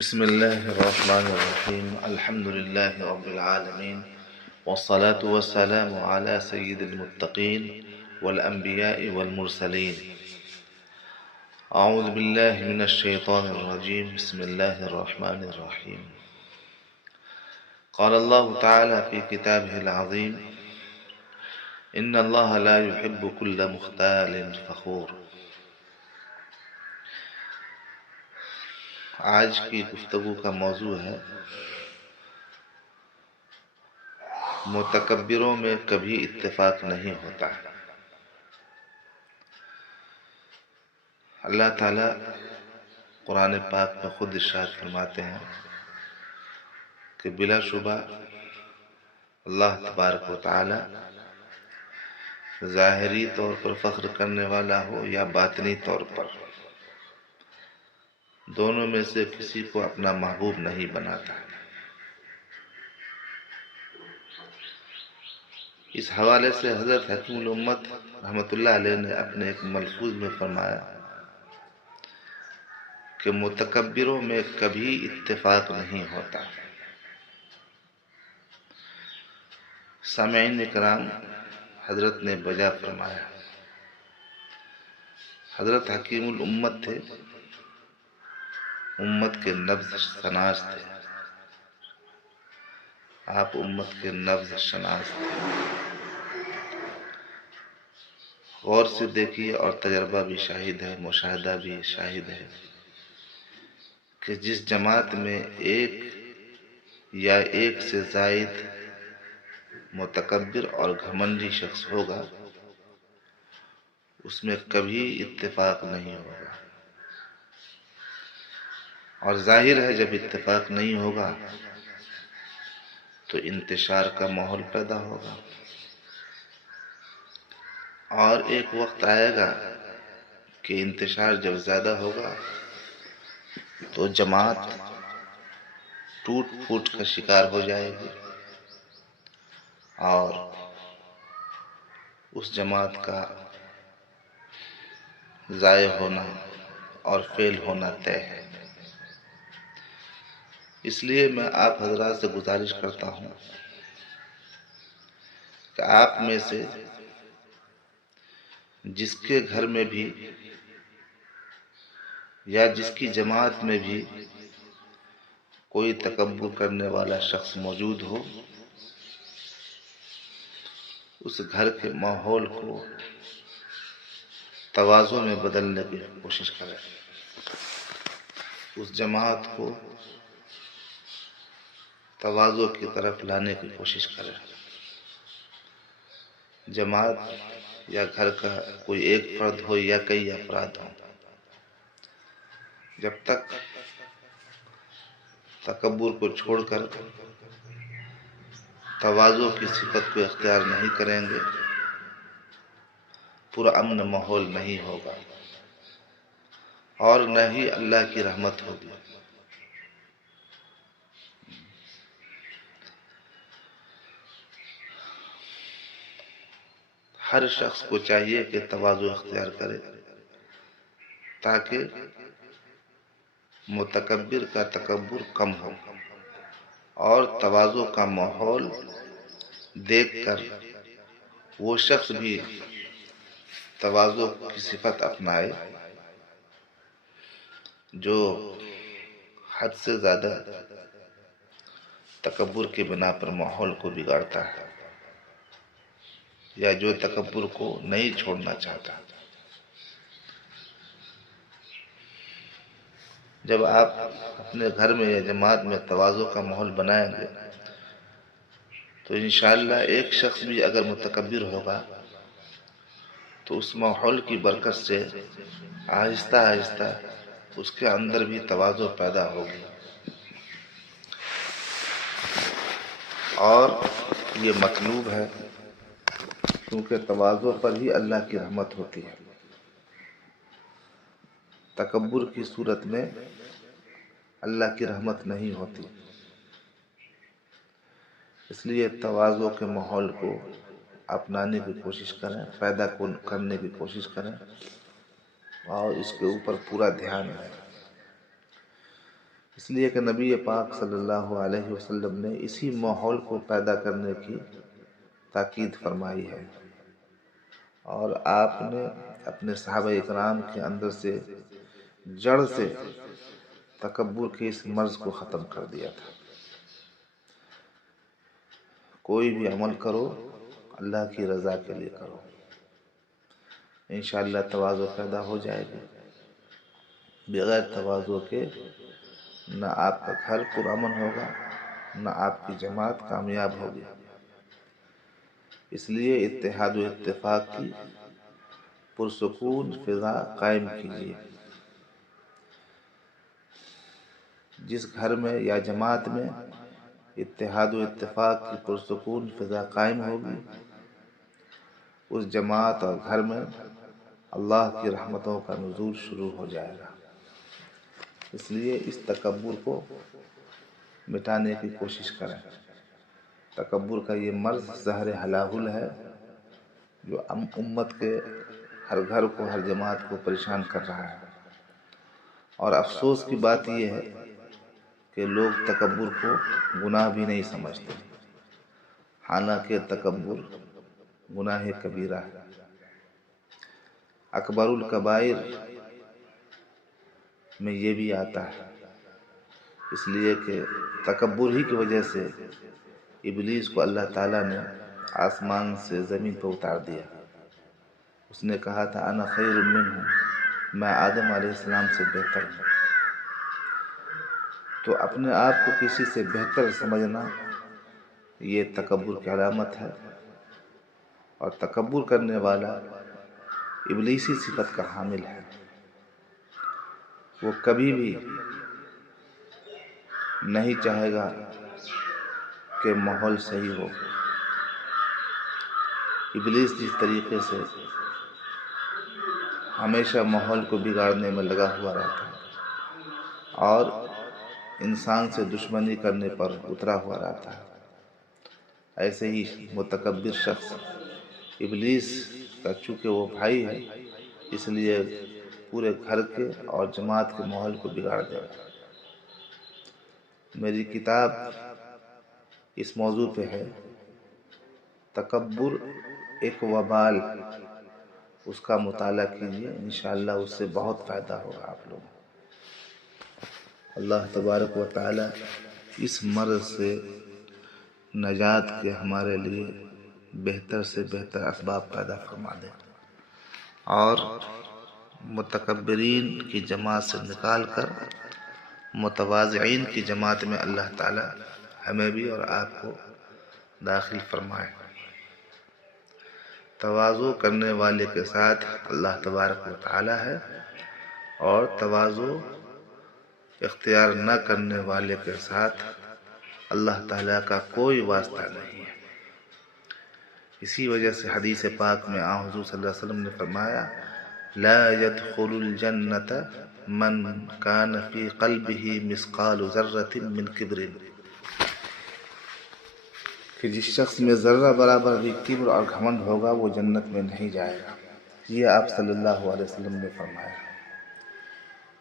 بسم الله الرحمن الرحيم الحمد لله رب العالمين والصلاة والسلام على سيد المتقين والأنبياء والمرسلين. أعوذ بالله من الشيطان الرجيم. بسم الله الرحمن الرحيم. قال الله تعالى في كتابه العظيم: إن الله لا يحب كل مختال فخور. آج کی گفتگو کا موضوع ہے متکبروں میں کبھی اتفاق نہیں ہوتا. اللہ تعالیٰ قرآن پاک میں خود ارشاد فرماتے ہیں کہ بلا شبہ اللہ تبارک و تعالی ظاہری طور پر فخر کرنے والا ہو یا باطنی طور پر، دونوں میں سے کسی کو اپنا محبوب نہیں بناتا. اس حوالے سے حضرت حکیم الامت رحمۃ اللہ علیہ نے اپنے ایک ملفوظ میں فرمایا کہ متکبروں میں کبھی اتفاق نہیں ہوتا. سامعین کرام، حضرت نے بجا فرمایا. حضرت حکیم الامت تھے، امت کے نبض شناس تھے. آپ امت کے نبض شناس تھے. غور سے دیکھیے، اور تجربہ بھی شاہد ہے، مشاہدہ بھی شاہد ہے کہ جس جماعت میں ایک یا ایک سے زائد متکبر اور گھمنڈی شخص ہوگا، اس میں کبھی اتفاق نہیں ہوگا. اور ظاہر ہے جب اتفاق نہیں ہوگا تو انتشار کا ماحول پیدا ہوگا، اور ایک وقت آئے گا کہ انتشار جب زیادہ ہوگا تو جماعت ٹوٹ پھوٹ کا شکار ہو جائے گی، اور اس جماعت کا ضائع ہونا اور فیل ہونا طے ہے. اس لیے میں آپ حضرات سے گزارش کرتا ہوں کہ آپ میں سے جس کے گھر میں بھی یا جس کی جماعت میں بھی کوئی تکبر کرنے والا شخص موجود ہو، اس گھر کے ماحول کو تواضع میں بدلنے کی کوشش کرے، اس جماعت کو تواضع کی طرف لانے کی کوشش کرے. جماعت یا گھر کا کوئی ایک فرد ہو یا کئی افراد ہوں، جب تک تکبر کو چھوڑ کر تواضع کی صفت کو اختیار نہیں کریں گے، پرامن ماحول نہیں ہوگا اور نہ ہی اللہ کی رحمت ہوگی. ہر شخص کو چاہیے کہ تواضع اختیار کرے تاکہ متکبر کا تکبر کم ہو، اور تواضع کا ماحول دیکھ کر وہ شخص بھی تواضع کی صفت اپنائے جو حد سے زیادہ تکبر کی بنا پر ماحول کو بگاڑتا ہے یا جو تکبر کو نہیں چھوڑنا چاہتا. جب آپ اپنے گھر میں یا جماعت میں تواضع کا ماحول بنائیں گے تو انشاءاللہ ایک شخص بھی اگر متکبر ہوگا تو اس ماحول کی برکت سے آہستہ آہستہ اس کے اندر بھی تواضع پیدا ہوگی، اور یہ مطلوب ہے کیونکہ تواضع پر ہی اللہ کی رحمت ہوتی ہے. تکبر کی صورت میں اللہ کی رحمت نہیں ہوتی. اس لیے تواضع کے ماحول کو اپنانے کی کوشش کریں، پیدا کرنے کی کوشش کریں، اور اس کے اوپر پورا دھیان ہے. اس لیے کہ نبی پاک صلی اللہ علیہ وسلم نے اسی ماحول کو پیدا کرنے کی تاکید فرمائی ہے، اور آپ نے اپنے صحابہ اکرام کے اندر سے جڑ سے تکبر کے اس مرض کو ختم کر دیا تھا۔ کوئی بھی عمل کرو اللہ کی رضا کے لیے کرو، انشاءاللہ تواضع پیدا ہو جائے گی۔ بغیر تواضع کے نہ آپ کا گھر پرامن ہوگا، نہ آپ کی جماعت کامیاب ہوگی۔ اس لیے اتحاد و اتفاق کی پرسکون فضا قائم کیجیے۔ جس گھر میں یا جماعت میں اتحاد و اتفاق کی پرسکون فضا قائم ہوگی، اس جماعت اور گھر میں اللہ کی رحمتوں کا نزول شروع ہو جائے گا۔ اس لیے اس تکبر کو مٹانے کی کوشش کریں۔ تکبر کا یہ مرض زہر ہلاہل ہے جو امت کے ہر گھر کو، ہر جماعت کو پریشان کر رہا ہے۔ اور افسوس کی بات یہ ہے کہ لوگ تکبر کو گناہ بھی نہیں سمجھتے، حالانکہ تکبر گناہ کبیرہ ہے، اکبر الکبائر میں یہ بھی آتا ہے۔ اس لیے کہ تکبر ہی کی وجہ سے ابلیس کو اللہ تعالیٰ نے آسمان سے زمین پر اتار دیا۔ اس نے کہا تھا انا خیر منہ، میں آدم علیہ السلام سے بہتر ہوں۔ تو اپنے آپ کو کسی سے بہتر سمجھنا یہ تکبر کی علامت ہے، اور تکبر کرنے والا ابلیسی صفت کا حامل ہے۔ وہ کبھی بھی نہیں چاہے گا کہ ماحول صحیح ہو۔ ابلیس جس طریقے سے ہمیشہ ماحول کو بگاڑنے میں لگا ہوا رہتا ہے اور انسان سے دشمنی کرنے پر اترا ہوا رہتا ہے، ایسے ہی متکبر شخص ابلیس کا چونکہ وہ بھائی ہے، اس لیے پورے گھر کے اور جماعت کے ماحول کو بگاڑ دے گا۔ میری کتاب اس موضوع پہ ہے، تکبر ایک وبال، اس کا مطالعہ کیجیے، انشاءاللہ اس سے بہت فائدہ ہوگا آپ لوگوں کو۔ اللہ تبارک و تعالی اس مرض سے نجات کے ہمارے لیے بہتر سے بہتر اسباب پیدا فرما دے، اور متکبرین کی جماعت سے نکال کر متواضعین کی جماعت میں اللہ تعالی ہمیں بھی اور آپ کو داخل فرمائے۔ تواضع کرنے والے کے ساتھ اللہ تبارک و تعالی ہے، اور تواضع اختیار نہ کرنے والے کے ساتھ اللہ تعالیٰ کا کوئی واسطہ نہیں ہے۔ اسی وجہ سے حدیث پاک میں حضور صلی اللہ علیہ وسلم نے فرمایا لا يدخل الجنت من کان فی قلبہ مثقال ذرۃ من کبر، کہ جس شخص میں ذرہ برابر بھی کبر اور گھمنڈ ہوگا وہ جنت میں نہیں جائے گا۔ یہ آپ صلی اللہ علیہ وسلم نے فرمایا۔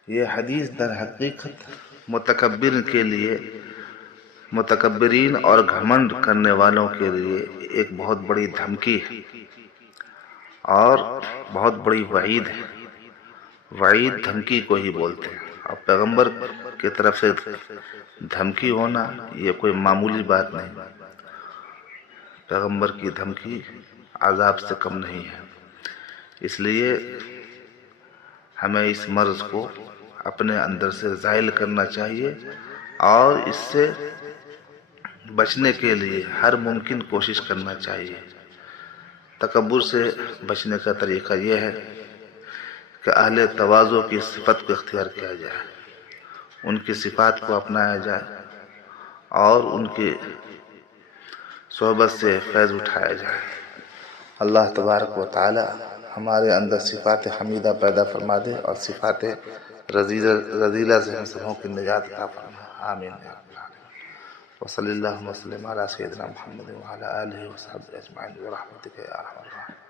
یہ حدیث در حقیقت متکبر کے لیے، متکبرین اور گھمنڈ کرنے والوں کے لیے ایک بہت بڑی دھمکی اور بہت بڑی وعید ہے۔ وعید دھمکی کو ہی بولتے ہیں، اور پیغمبر کی طرف سے دھمکی ہونا یہ کوئی معمولی بات نہیں۔ پیغمبر کی دھمکی عذاب سے کم نہیں ہے۔ اس لیے ہمیں اس مرض کو اپنے اندر سے زائل کرنا چاہیے، اور اس سے بچنے کے لیے ہر ممکن کوشش کرنا چاہیے۔ تکبر سے بچنے کا طریقہ یہ ہے کہ اہل تواضع کی صفت کو اختیار کیا جائے، ان کی صفات کو اپنایا جائے، اور ان کی صحبت سے فیض اٹھایا جائے۔ اللہ تبارک و تعالی ہمارے اندر صفات حمیدہ پیدا فرما دے، اور صفات رذیلہ سے ہم سبوں کی نجات عطا فرما۔ آمین۔ وصلی اللہ وسلم علی سیدنا محمد وعلی آلہ وصحبہ اجمعین برحمتک یا ارحم الراحمین۔